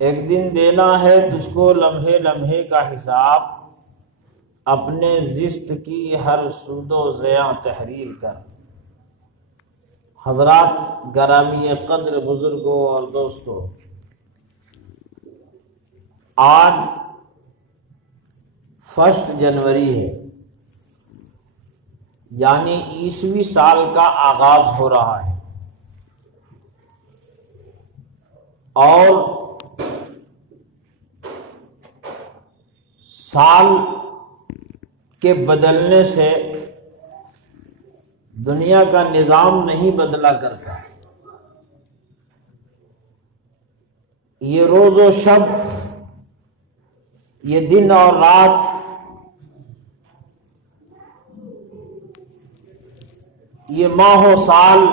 ایک دن دینا ہے تجھ کو لمحے لمحے کا حساب، اپنے زشت کی ہر سود و زیاں تحریر کر۔ حضرات گرامی قدر بزرگوں اور دوستوں، آج 1 جنوری ہے، یعنی عیسوی سال کا آغاز ہو رہا ہے، اور سال کے بدلنے سے دنیا کا نظام نہیں بدلا کرتا۔ یہ روز و شب، یہ دن اور رات، یہ ماہ و سال،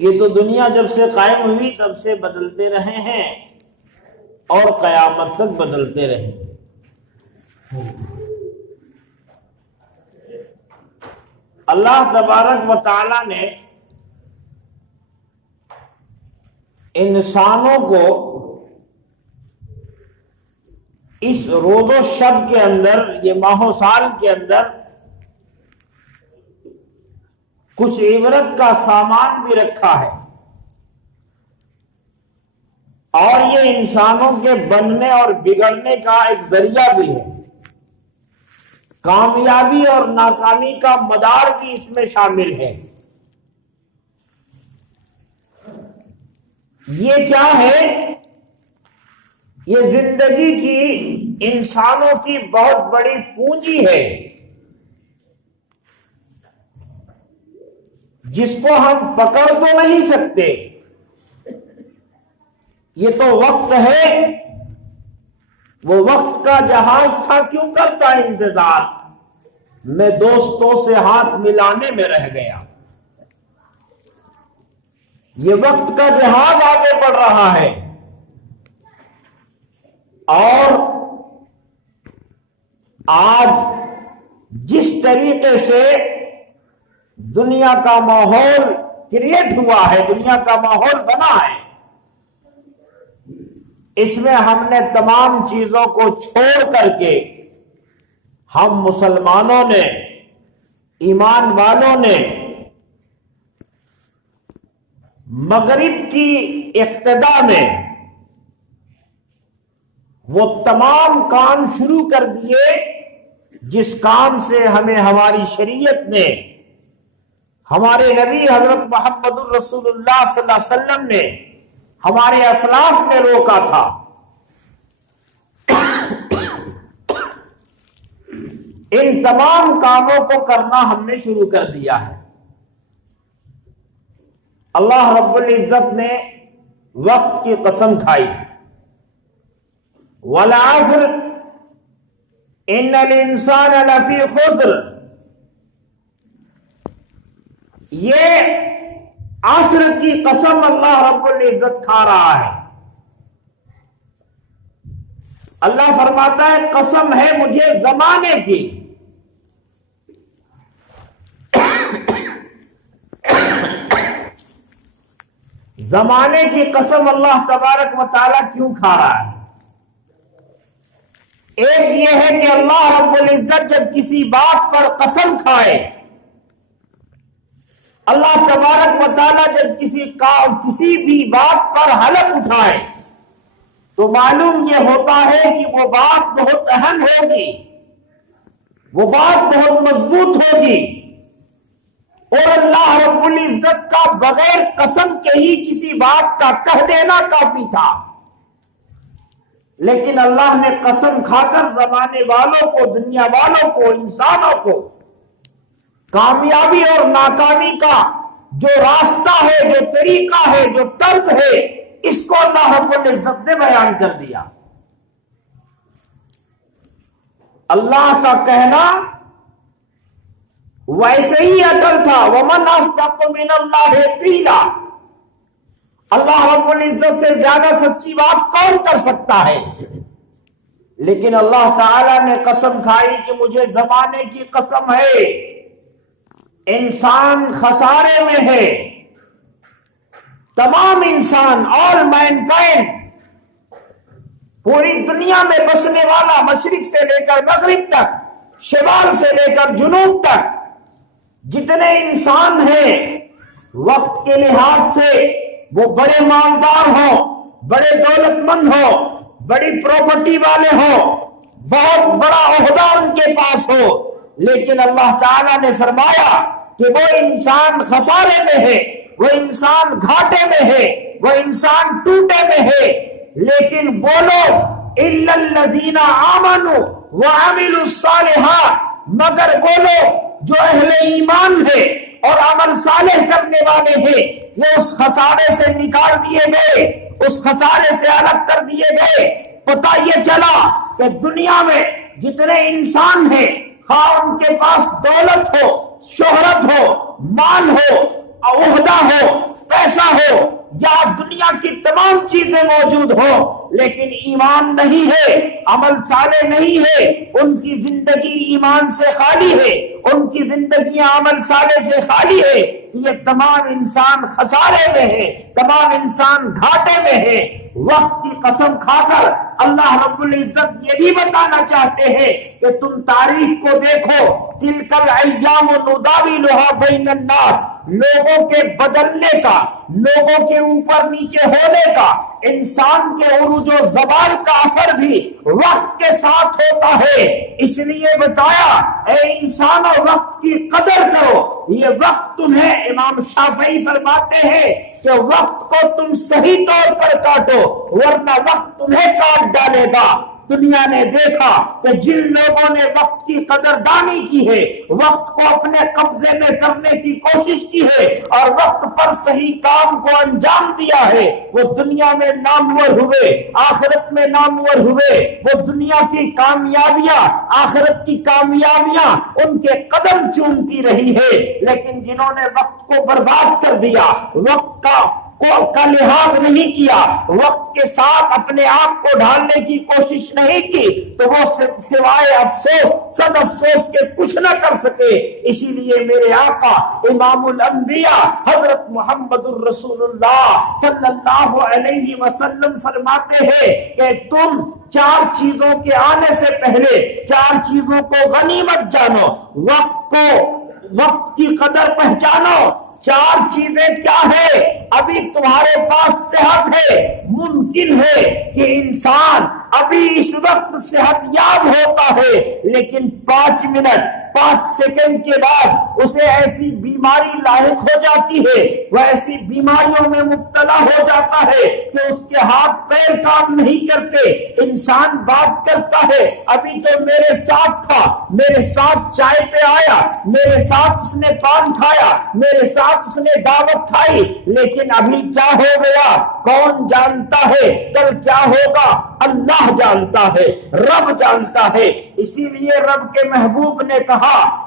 یہ تو دنیا جب سے قائم ہوئی تب سے بدلتے رہے ہیں اور قیامت تک بدلتے رہیں گے۔ اللہ تبارک و تعالی نے انسانوں کو اس روز و شب کے اندر، یہ ماہ و سال کے اندر کچھ عبرت کا سامان بھی رکھا ہے، اور یہ انسانوں کے بننے اور بگڑنے کا ایک ذریعہ بھی ہے۔ کامیابی اور ناکامی کا مدار بھی اس میں شامل ہے۔ یہ کیا ہے؟ یہ زندگی کی، انسانوں کی بہت بڑی پونجی ہے، جس کو ہم پکڑ تو نہیں سکتے۔ یہ تو وقت ہے، وہ وقت کا جہاز تھا، کیوں کرتا انتظار، میں دوستوں سے ہاتھ ملانے میں رہ گیا۔ یہ وقت کا جہاز آگے بڑھ رہا ہے، اور آج جس طریقے سے دنیا کا ماحول کریٹ ہوا ہے، دنیا کا ماحول بنا ہے، اس میں ہم نے تمام چیزوں کو چھوڑ کر کے، ہم مسلمانوں نے، ایمان والوں نے مغرب کی اقتدا میں وہ تمام کام شروع کر دیے جس کام سے ہمیں ہماری شریعت نے، ہمارے نبی حضرت محمد الرسول اللہ صلی اللہ علیہ وسلم نے، ہمارے اسلاف نے روکا تھا۔ ان تمام کاموں کو کرنا ہم نے شروع کر دیا ہے۔ اللہ رب العزت نے وقت کی قسم کھائی، وَالْعَصْرِ إِنَّ الْإِنسَانَ لَفِي خُسْرٍ۔ یہ عصر کی قسم اللہ رب العزت کھا رہا ہے۔ اللہ فرماتا ہے قسم ہے مجھے زمانے کی، زمانے کی قسم اللہ تبارک و تعالیٰ کیوں کھا رہا ہے؟ ایک یہ ہے کہ اللہ رب العزت جب کسی بات پر قسم کھائے، اللہ تبارک و تعالیٰ جب کسی بھی بات پر حلف اٹھائے تو معلوم یہ ہوتا ہے کہ وہ بات بہت اہم ہوگی، وہ بات بہت مضبوط ہوگی، اور اللہ رب العزت کا بغیر قسم کے ہی کسی بات کا کہہ دینا کافی تھا، لیکن اللہ نے قسم کھا کر زمانے والوں کو، دنیا والوں کو، انسانوں کو کامیابی اور ناکامی کا جو راستہ ہے، جو طریقہ ہے، جو طرز ہے، اس کو اللہ رب العزت نے بیان کر دیا۔ اللہ کا کہنا ویسے ہی اٹل تھا، وَمَنْ أَصْدَقُ مِنَ اللَّهِ قِيلًا۔ اللہ رب العزت سے زیادہ سچی بات کون کر سکتا ہے؟ لیکن اللہ تعالی نے قسم کھائی کہ مجھے زمانے کی قسم ہے، انسان خسارے میں ہے، تمام انسان، آل مینکائنڈ، پوری دنیا میں بسنے والا، مشرق سے لے کر مغرب تک، شمال سے لے کر جنوب تک، جتنے انسان ہیں وقت کے لحاظ سے وہ بڑے مالدار ہوں، بڑے دولت مند ہوں، بڑی پراپرٹی والے ہوں، بہت بڑا عہدہ ان کے پاس ہو، لیکن اللہ تعالیٰ نے فرمایا کہ وہ انسان خسارے میں ہے، وہ انسان گھاٹے میں ہے، وہ انسان ٹوٹے میں ہے۔ لیکن وہ لوگ الا الذین آمنوا وعملوا الصالحات، مگر وہ لوگ جو اہل ایمان ہے اور عمل صالح کرنے والے ہیں، وہ اس خسارے سے نکال دیے گئے، اس خسارے سے الگ کر دیے گئے۔ پتہ یہ چلا کہ دنیا میں جتنے انسان ہیں، خواہ ان کے پاس دولت ہو، شہرت ہو، مال ہو، عہدہ ہو، پیسہ ہو، یا دنیا کی تمام چیزیں موجود ہو، لیکن ایمان نہیں ہے، عمل صالح نہیں ہے، ان کی زندگی ایمان سے خالی ہے، ان کی زندگیاں عمل صالح سے خالی ہے، یہ تمام انسان خسارے میں ہے، تمام انسان گھاٹے میں ہے۔ وقت کی قسم کھا کر اللہ رب العزت یہ بھی بتانا چاہتے ہیں کہ تم تاریخ کو دیکھو، تلک الایام نداولها بین الناس، لوگوں کے بدلنے کا، لوگوں کے اوپر نیچے ہونے کا، انسان کے عروج و زوال کا اثر بھی وقت کے ساتھ ہوتا ہے۔ اس لیے بتایا اے انسانوں وقت کی قدر کرو، یہ وقت تمہیں، امام شافعی فرماتے ہیں کہ وقت کو تم صحیح طور پر کاٹو ورنہ وقت تمہیں کاٹ ڈالے گا۔ دنیا نے دیکھا کہ جن لوگوں نے وقت کی قدردانی کی ہے، وقت کو اپنے قبضے میں کرنے کی کوشش کی ہے اور وقت پر صحیح کام کو انجام دیا ہے، وہ دنیا میں نامور ہوئے، آخرت میں نامور ہوئے۔ وہ دنیا کی کامیابیاں، آخرت کی کامیابیاں ان کے قدم چومتی رہی ہے، لیکن جنہوں نے وقت کو برباد کر دیا، وقت کا لحاظ نہیں کیا، وقت کے ساتھ اپنے آپ کو ڈھالنے کی کوشش نہیں کی، تو وہ سوائے افسوس، صد افسوس کے کچھ نہ کر سکے۔ اسی لیے میرے آقا امام الانبیاء حضرت محمد الرسول اللہ صلی اللہ علیہ وسلم فرماتے ہیں کہ تم 4 چیزوں کے آنے سے پہلے 4 چیزوں کو غنیمت جانو، وقت کی قدر پہچانو۔ 4 چیزیں کیا ہے؟ ابھی تمہارے پاس صحت ہے، ممکن ہے کہ انسان ابھی اس وقت صحت یاب ہوتا ہے، لیکن 5 منٹ 5 سیکنڈ کے بعد اسے ایسی بیماری لاحق ہو جاتی ہے، وہ ایسی بیماریوں میں مبتلا ہو جاتا ہے کہ اس کے ہاتھ پیر کام نہیں کرتے۔ انسان بات کرتا ہے ابھی تو میرے ساتھ تھا، میرے ساتھ چائے پہ آیا، میرے ساتھ اس نے پان کھایا، میرے ساتھ اس نے دعوت کھائی، لیکن ابھی کیا ہو گیا کون جانتا ہے، کل کیا ہوگا اللہ جانتا ہے، رب جانتا ہے۔ اسی لیے رب کے محبوب نے کہا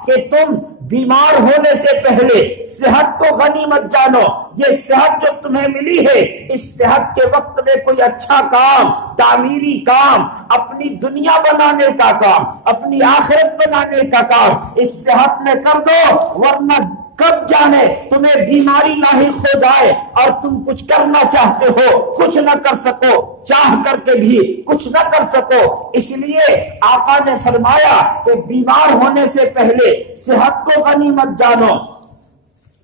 کہ تم بیمار ہونے سے پہلے صحت کو غنیمت جانو۔ یہ صحت جو تمہیں ملی ہے، اس صحت کے وقت میں کوئی اچھا کام، تعمیری کام، اپنی دنیا بنانے کا کام، اپنی آخرت بنانے کا کام اس صحت میں کر دو، ورنہ کب جانے تمہیں بیماری لاحق ہو جائے اور تم کچھ کرنا چاہتے ہو کچھ نہ کر سکو، چاہ کر کے بھی کچھ نہ کر سکو۔ اس لیے آقا نے فرمایا کہ بیمار ہونے سے پہلے صحت کو غنیمت جانو،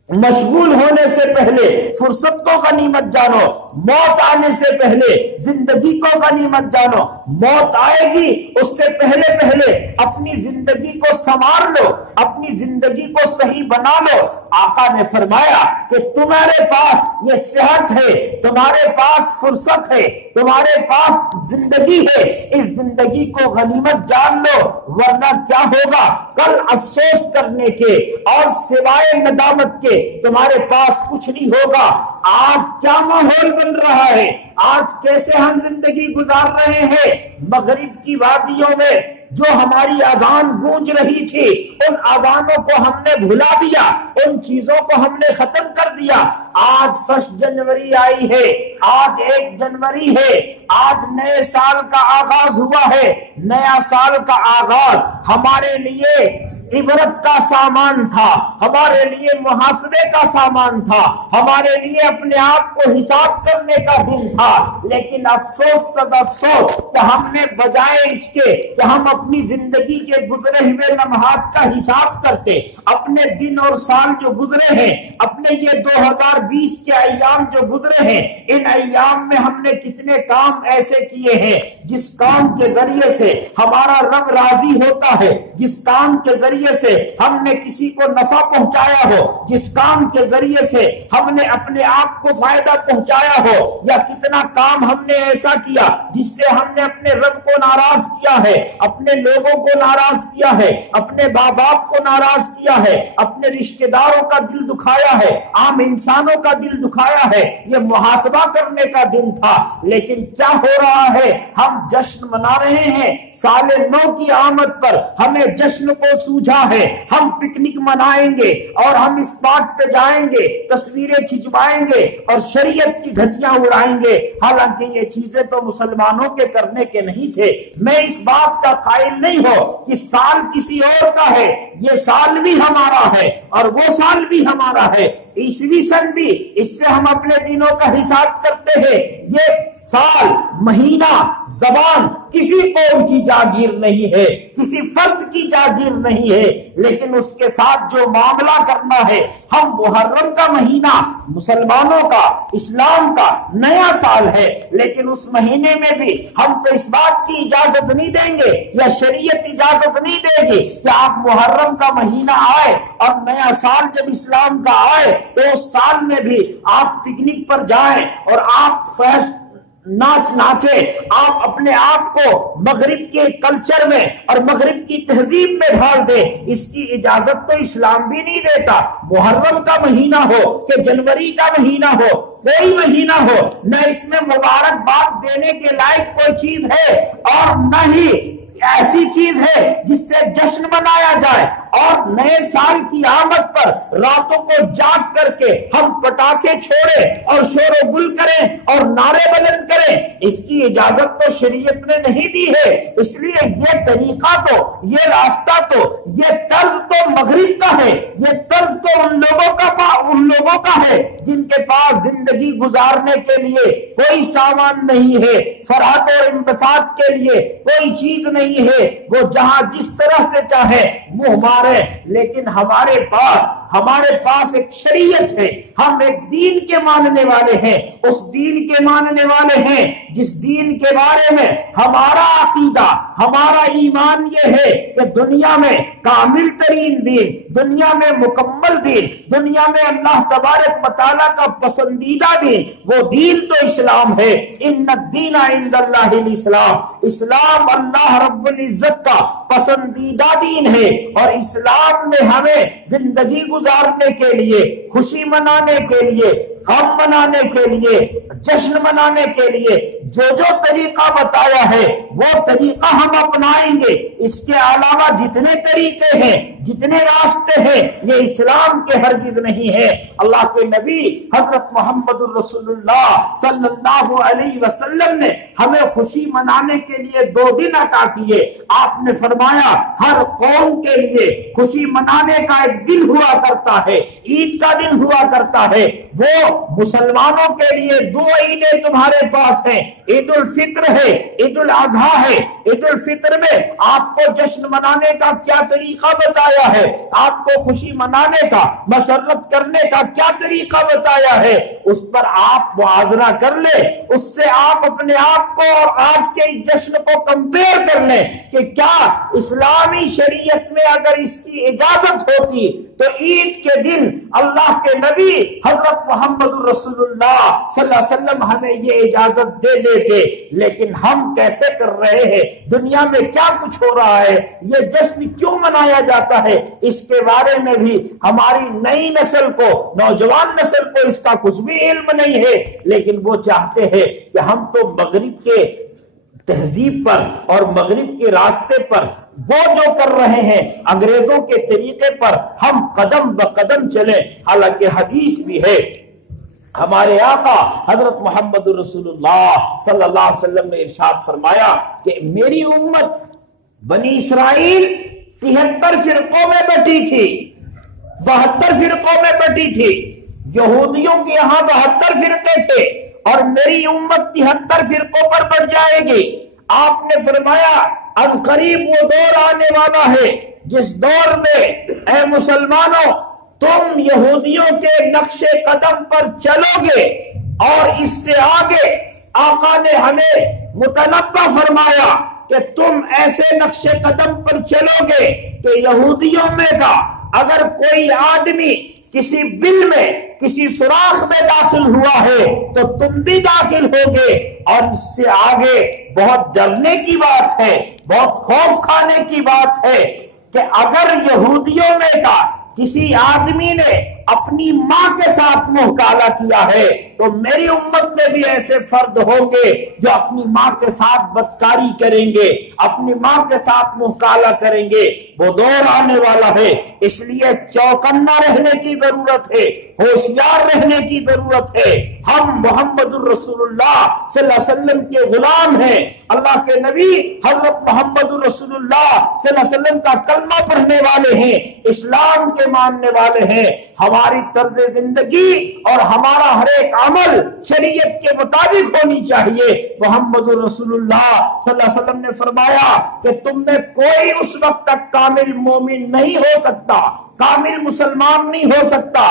مشغول ہونے سے پہلے فرصت کو غنیمت جانو، موت آنے سے پہلے زندگی کو غنیمت جانو۔ موت آئے گی اس سے پہلے اپنی زندگی کو سنوار لو، اپنی زندگی کو صحیح بنا لو۔ آقا نے فرمایا کہ تمہارے پاس یہ صحت ہے، تمہارے پاس فرصت ہے، تمہارے پاس زندگی ہے، اس زندگی کو غنیمت جان لو، ورنہ کیا ہوگا کل افسوس کرنے کے اور سوائے ندامت کے تمہارے پاس کچھ نہیں ہوگا۔ آج کیا ماحول بن رہا ہے، آج کیسے ہم زندگی گزار رہے ہیں، مغرب کی وادیوں میں جو ہماری اذان گونج رہی تھی ان اذانوں کو ہم نے بھلا دیا، ان چیزوں کو ہم نے ختم کر دیا۔ آج 1 جنوری آئی ہے، آج 1 جنوری ہے، آج نئے سال کا آغاز ہوا ہے۔ نیا سال کا آغاز ہمارے لیے عبرت کا سامان تھا، ہمارے لیے محاسبے کا سامان تھا، ہمارے لیے اپنے آپ کو حساب کرنے کا دن تھا۔ لیکن افسوس صد افسوس کہ ہم نے بجائے اس کے کہ ہم اپنی زندگی کے گزرے ہوئے لمحات کا حساب کرتے، اپنے دن اور سال جو گزرے ہیں، اپنے یہ 2020 کے ایام جو گزرے ہیں، ان ایام میں ہم نے کتنے کام ایسے کیے ہیں جس کام کے ذریعے سے ہمارا رب راضی ہوتا ہے، جس کام کے ذریعے سے ہم نے کسی کو نفع پہنچایا ہو، جس کام کے ذریعے سے ہم نے اپنے آپ کو فائدہ پہنچایا ہو، یا کتنا کام ہم نے ایسا کیا جس سے ہم نے اپنے رب کو ناراض کیا ہے، اپنے لوگوں کو ناراض کیا ہے، اپنے باپ کو ناراض کیا ہے، اپنے رشتہ داروں کا دل دکھایا ہے، عام انسانوں کا دل دکھایا ہے۔ یہ محاسبہ کرنے کا دن تھا، لیکن کیا ہو رہا ہے؟ ہم جشن منا رہے ہیں سال نو کی آمد پر، ہمیں جشن کو سوجھا ہے، ہم پکنک منائیں گے اور ہم اس بات پہ جائیں گے، تصویریں کھنچوائیں گے اور شریعت کی دھجیاں اڑائیں گے، حالانکہ یہ چیزیں تو مسلمانوں کے کرنے کے نہیں تھے۔ میں اس بات کا قائل نہیں ہوں کہ سال کسی اور کا ہے، یہ سال بھی ہمارا ہے اور وہ سال بھی ہمارا ہے، عیسوی سن بھی، اس سے ہم اپنے دنوں کا حساب کرتے ہیں۔ یہ سال، مہینہ، زبان کسی قوم کی جاگیر نہیں ہے، کسی فرد کی جاگیر نہیں ہے، لیکن اس کے ساتھ جو معاملہ کرنا ہے، ہم محرم کا مہینہ مسلمانوں کا، اسلام کا نیا سال ہے، لیکن اس مہینے میں بھی ہم تو اس بات کی اجازت نہیں دیں گے یا شریعت اجازت نہیں دے گی کہ آپ محرم کا مہینہ آئے اور نیا سال جب اسلام کا آئے تو اس سال میں بھی آپ پکنک پر جائیں اور آپ ناچ ناچے، آپ اپنے آپ کو مغرب کے کلچر میں اور مغرب کی تہذیب میں ڈھال دیں۔ اس کی اجازت تو اسلام بھی نہیں دیتا۔ محرم کا مہینہ ہو کہ جنوری کا مہینہ ہو، کوئی مہینہ ہو، نہ اس میں مبارکباد دینے کے لائق کوئی چیز ہے اور نہ ہی ایسی چیز ہے جس سے جشن منایا جائے۔ اور نئے سال کی آمد پر راتوں کو جاگ کر کے ہم پٹاخے چھوڑیں اور شور و گل کریں اور نعرے بلند کریں، اس کی اجازت تو شریعت نے نہیں دی ہے۔ اس لیے یہ طریقہ تو، یہ راستہ تو، یہ طرز تو مغرب کا ہے، یہ طرز تو ان لوگوں کا ہے جن کے پاس زندگی گزارنے کے لیے کوئی سامان نہیں ہے، فرحت اور انبساط کے لیے کوئی چیز نہیں ہے، وہ جہاں جس طرح سے چاہے منہ مارے۔ لیکن ہمارے پاس ایک شریعت ہے، ہم ایک دین کے ماننے والے ہیں، اس دین کے ماننے والے ہیں جس دین کے بارے میں ہمارا عقیدہ، ہمارا ایمان یہ ہے کہ دنیا میں کامل ترین دین، دنیا میں مکمل دین، دنیا میں اللہ تبارک و تعالیٰ کا پسندیدہ دین، وہ دین تو اسلام ہے۔ ان الدین عند اللہ الاسلام، اسلام اللہ رب العزت کا پسندیدہ دین ہے، اور اسلام نے ہمیں زندگی گزارنے کے لیے، خوشی منانے کے لیے، غم منانے کے لیے، جشن منانے کے لیے جو طریقہ بتایا ہے وہ طریقہ ہم اپنائیں گے۔ اس کے علاوہ جتنے طریقے ہیں، جتنے راستے ہیں، یہ اسلام کے ہرگز نہیں ہے۔ اللہ کے نبی حضرت محمد الرسول اللہ صلی اللہ علیہ وسلم نے ہمیں خوشی منانے کے لیے 2 دن عطا کیے۔ آپ نے فرمایا ہر قوم کے لیے خوشی منانے کا ایک دن ہوا کرتا ہے، عید کا دن ہوا کرتا ہے۔ وہ مسلمانوں کے لیے 2 عیدیں تمہارے پاس ہیں، عید الفطر ہے، عید الاضحیٰ ہے۔ عید الفطر میں آپ کو جشن منانے کا کیا طریقہ بتایا ہے، آپ کو خوشی منانے کا، مسرت کرنے کا کیا طریقہ بتایا ہے، اس پر آپ موازنہ کر لیں، اس سے آپ اپنے آپ کو اور آج کے جشن کو کمپیئر کر لیں کہ کیا اسلامی شریعت میں اگر اس کی اجازت ہوتی تو عید کے دن اللہ کے نبی حضرت محمد رسول اللہ صلی اللہ علیہ وسلم ہمیں یہ اجازت دے دیتے۔ لیکن ہم کیسے کر رہے ہیں، دنیا میں کیا کچھ ہو رہا ہے، یہ جشن کیوں منایا جاتا ہے، اس کے بارے میں بھی ہماری نئی نسل کو، نوجوان نسل کو اس کا کچھ بھی علم نہیں ہے۔ لیکن وہ چاہتے ہیں کہ ہم تو مغرب کے تہذیب پر اور مغرب کے راستے پر وہ جو کر رہے ہیں انگریزوں کے طریقے پر ہم قدم بقدم چلیں. حالانکہ حدیث بھی ہے، ہمارے آقا حضرت محمد رسول اللہ صلی اللہ علیہ وسلم نے ارشاد فرمایا کہ میری امت بنی اسرائیل 73 فرقوں میں بٹی تھی، 72 فرقوں میں بٹی تھی. یہودیوں کے یہاں 72 فرقے تھے اور میری امت 73 فرقوں پر بڑھ جائے گی. آپ نے فرمایا ان قریب وہ دور آنے والا ہے جس دور میں اے مسلمانوں تم یہودیوں کے نقش قدم پر چلو گے، اور اس سے آگے آقا نے ہمیں متنبہ فرمایا کہ تم ایسے نقش قدم پر چلو گے کہ یہودیوں میں کا اگر کوئی آدمی کسی بل میں کسی سوراخ میں داخل ہوا ہے تو تم بھی داخل ہوگے. اور اس سے آگے بہت ڈرنے کی بات ہے، بہت خوف کھانے کی بات ہے کہ اگر یہودیوں میں کا کسی آدمی نے اپنی ماں کے ساتھ منہ کالا کیا ہے تو میری امت میں بھی ایسے فرد ہوں گے جو اپنی ماں کے ساتھ بدکاری کریں گے، اپنی ماں کے ساتھ منہ کالا کریں گے. وہ دور آنے والا ہے، اس لیے چوکنا رہنے کی ضرورت ہے، ہوشیار رہنے کی ضرورت ہے. ہم محمد الرسول اللہ صلی اللہ علیہ وسلم کے غلام ہیں، اللہ کے نبی حضرت محمد الرسول اللہ صلی اللہ علیہ وسلم کا کلمہ پڑھنے والے ہیں، اسلام کے ماننے والے ہیں. ہماری طرز زندگی اور ہمارا ہر ایک عمل شریعت کے مطابق ہونی چاہیے. محمد رسول اللہ صلی اللہ علیہ وسلم نے فرمایا کہ تم میں کوئی اس وقت تک کامل مومن نہیں ہو سکتا، کامل مسلمان نہیں ہو سکتا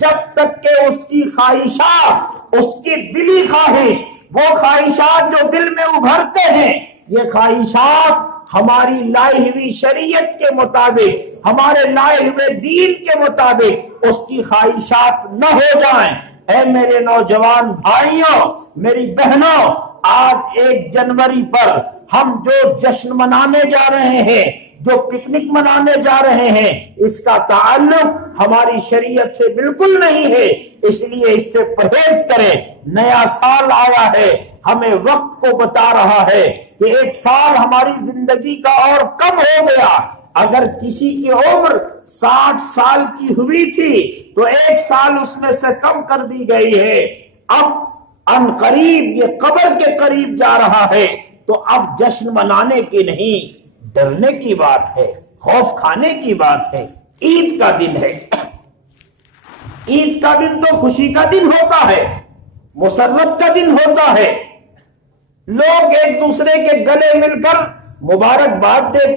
جب تک کہ اس کی خواہشات، اس کی دلی خواہش، وہ خواہشات جو دل میں ابھرتے ہیں، یہ خواہشات ہماری لائی ہوئی شریعت کے مطابق، ہمارے لائے ہوئے دین کے مطابق اس کی خواہشات نہ ہو جائیں. اے میرے نوجوان بھائیوں، میری بہنوں، آج 1 جنوری پر ہم جو جشن منانے جا رہے ہیں، جو پکنک منانے جا رہے ہیں، اس کا تعلق ہماری شریعت سے بالکل نہیں ہے. اس لیے اس سے پرہیز کریں. نیا سال آیا ہے، ہمیں وقت کو بتا رہا ہے کہ 1 سال ہماری زندگی کا اور کم ہو گیا. اگر کسی کی عمر 60 سال کی ہوئی تھی تو 1 سال اس میں سے کم کر دی گئی ہے. اب ان قریب یہ قبر کے قریب جا رہا ہے، تو اب جشن منانے کی نہیں، ڈرنے کی بات ہے، خوف کھانے کی بات ہے. عید کا دن ہے، عید کا دن تو خوشی کا دن ہوتا ہے، مسرت کا دن ہوتا ہے. لوگ ایک دوسرے کے گلے مل کر مبارکباد دیتے